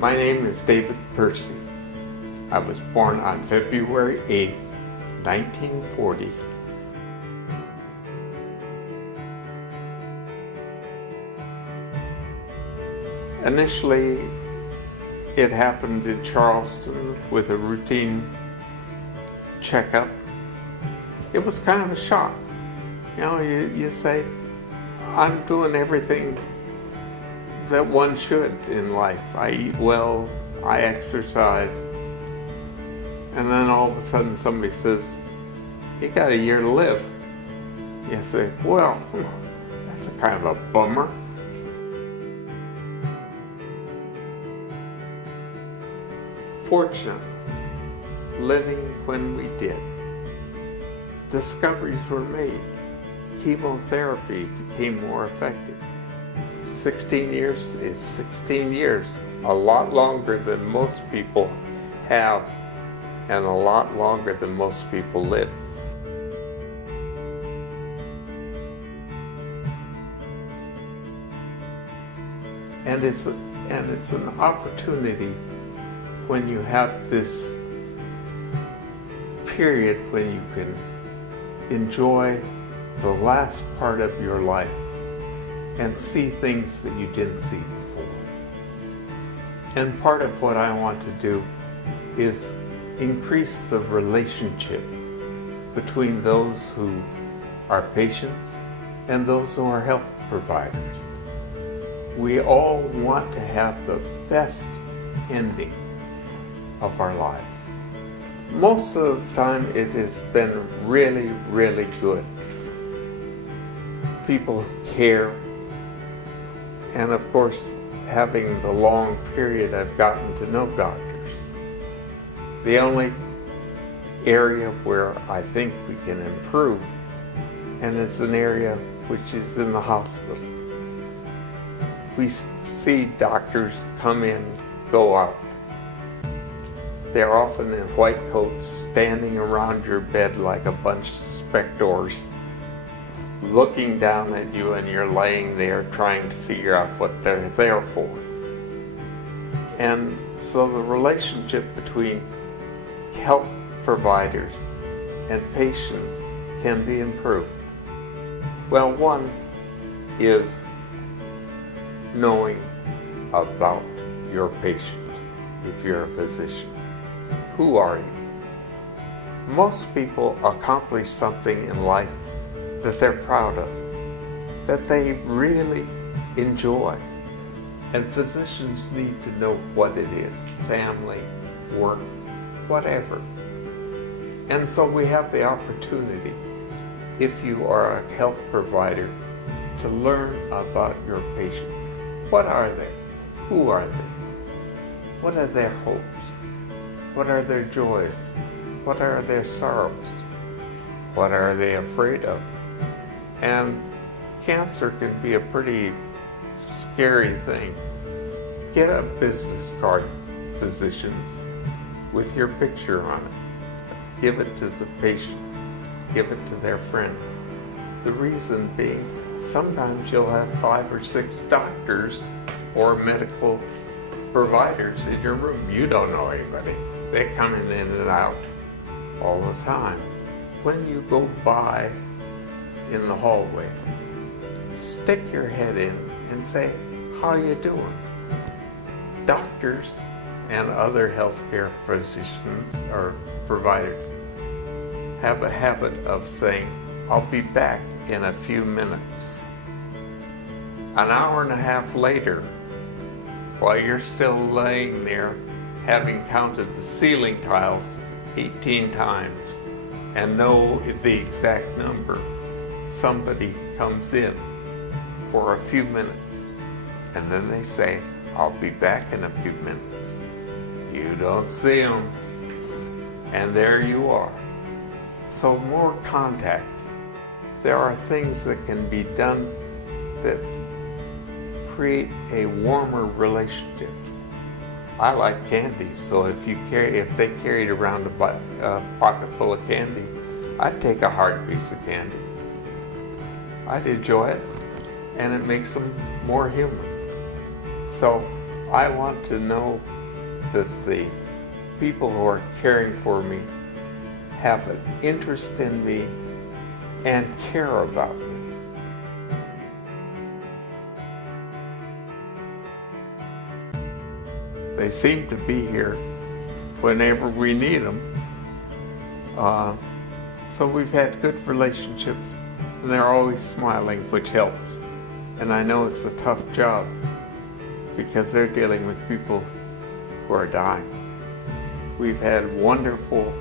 My name is David Percy. I was born on February 8th, 1940. Initially, it happened in Charleston with a routine checkup. It was kind of a shock. You know, you say, I'm doing everything that one should in life. I eat well, I exercise, and then all of a sudden somebody says, you got a year to live. You say, well, that's a kind of a bummer. Fortunately, living when we did, discoveries were made. Chemotherapy became more effective. 16 years is 16 years, a lot longer than most people have, and a lot longer than most people live. And it's an opportunity when you have this period when you can enjoy the last part of your life and see things that you didn't see before. And part of what I want to do is increase the relationship between those who are patients and those who are health providers. We all want to have the best ending of our lives. Most of the time it has been really, really good. People care, and of course, having the long period I've gotten to know doctors. The only area where I think we can improve, and it's an area which is in the hospital. We see doctors come in, go out. They're often in white coats, standing around your bed like a bunch of specters, looking down at you, and you're laying there trying to figure out what they're there for. And so the relationship between health providers and patients can be improved. Well, one is knowing about your patient if you're a physician. Who are you? Most people accomplish something in life that they're proud of, that they really enjoy. And physicians need to know what it is, family, work, whatever. And so we have the opportunity, if you are a health provider, to learn about your patient. What are they? Who are they? What are their hopes? What are their joys? What are their sorrows? What are they afraid of? And cancer can be a pretty scary thing. Get a business card, physicians, with your picture on it. Give it to the patient. Give it to their friends. The reason being, sometimes you'll have 5 or 6 doctors or medical providers in your room. You don't know anybody. They're coming in and out all the time. When you go by in the hallway, stick your head in and say, how you doing? Doctors and other healthcare physicians or providers have a habit of saying, I'll be back in a few minutes. An hour and a half later, while you're still laying there, having counted the ceiling tiles 18 times and know the exact number, somebody comes in for a few minutes, and then they say, I'll be back in a few minutes. You don't see them, and there you are. So more contact. There are things that can be done that create a warmer relationship. I like candy, so if they carried around a pocket full of candy, I'd take a hard piece of candy. I'd enjoy it, and it makes them more human. So I want to know that the people who are caring for me have an interest in me and care about me. They seem to be here whenever we need them. So we've had good relationships, and they're always smiling, which helps. And I know it's a tough job because they're dealing with people who are dying. We've had wonderful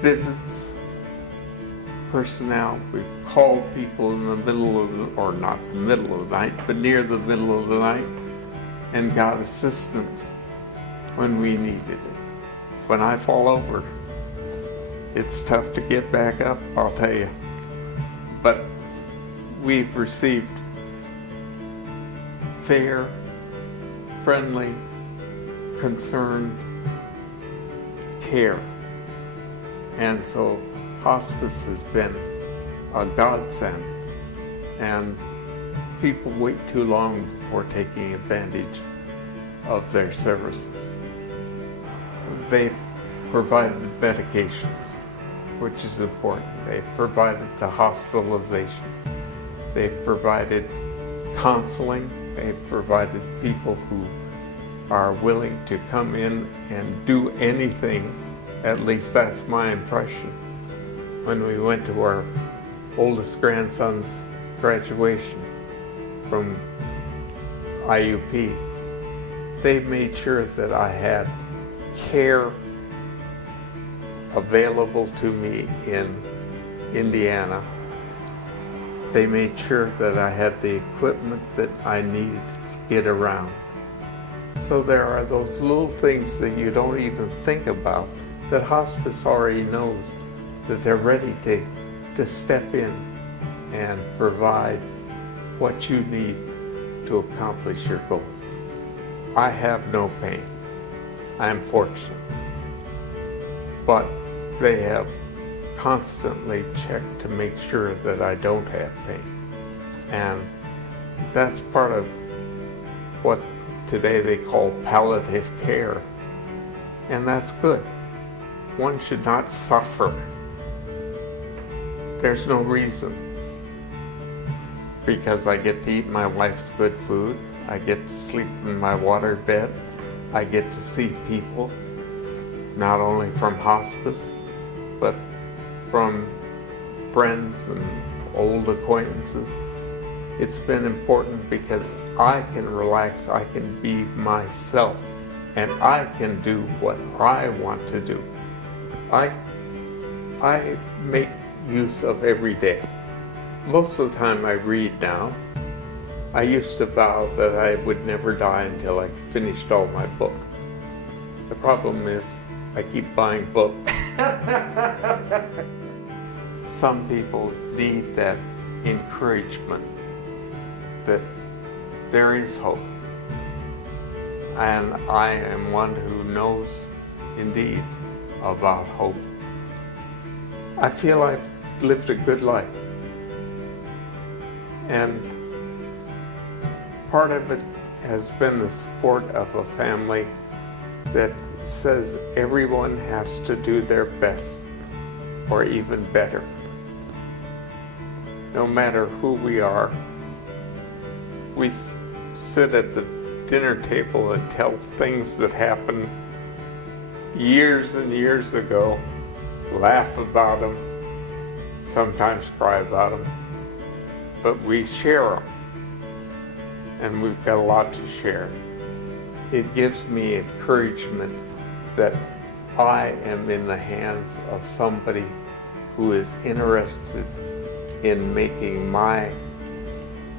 visits, personnel. We've called people in the middle of the, or not the middle of the night, but near the middle of the night, and got assistance when we needed it. When I fall over, it's tough to get back up, I'll tell you. But we've received fair, friendly, concerned care. And so hospice has been a godsend. And people wait too long before taking advantage of their services. They've provided medications, which is important. They've provided the hospitalization. They've provided counseling. They've provided people who are willing to come in and do anything. At least that's my impression. When we went to our oldest grandson's graduation from IUP, they made sure that I had care available to me in Indiana. They made sure that I had the equipment that I needed to get around. So there are those little things that you don't even think about that hospice already knows that they're ready to step in and provide what you need to accomplish your goals. I have no pain. I am fortunate. But they have constantly checked to make sure that I don't have pain. And that's part of what today they call palliative care. And that's good. One should not suffer. There's no reason. Because I get to eat my wife's good food, I get to sleep in my water bed, I get to see people, not only from hospice, but from friends and old acquaintances. It's been important because I can relax, I can be myself, and I can do what I want to do. I make use of every day. Most of the time I read now. I used to vow that I would never die until I finished all my books. The problem is I keep buying books. Some people need that encouragement that there is hope. And I am one who knows indeed about hope. I feel I've lived a good life. And part of it has been the support of a family that says everyone has to do their best or even better. No matter who we are, we sit at the dinner table and tell things that happened years and years ago, laugh about them, sometimes cry about them, but we share them, and we've got a lot to share. It gives me encouragement that I am in the hands of somebody who is interested in making my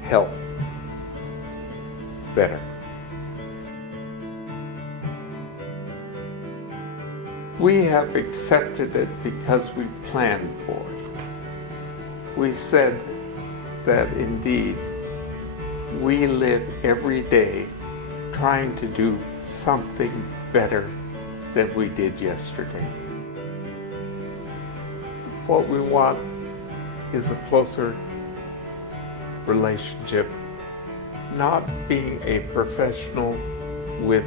health better. We have accepted it because we planned for it. We said that indeed we live every day trying to do something better than we did yesterday. What we want is a closer relationship not being a professional with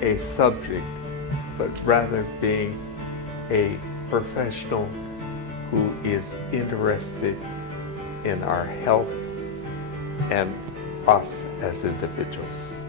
a subject, but rather being a professional who is interested in our health and us as individuals.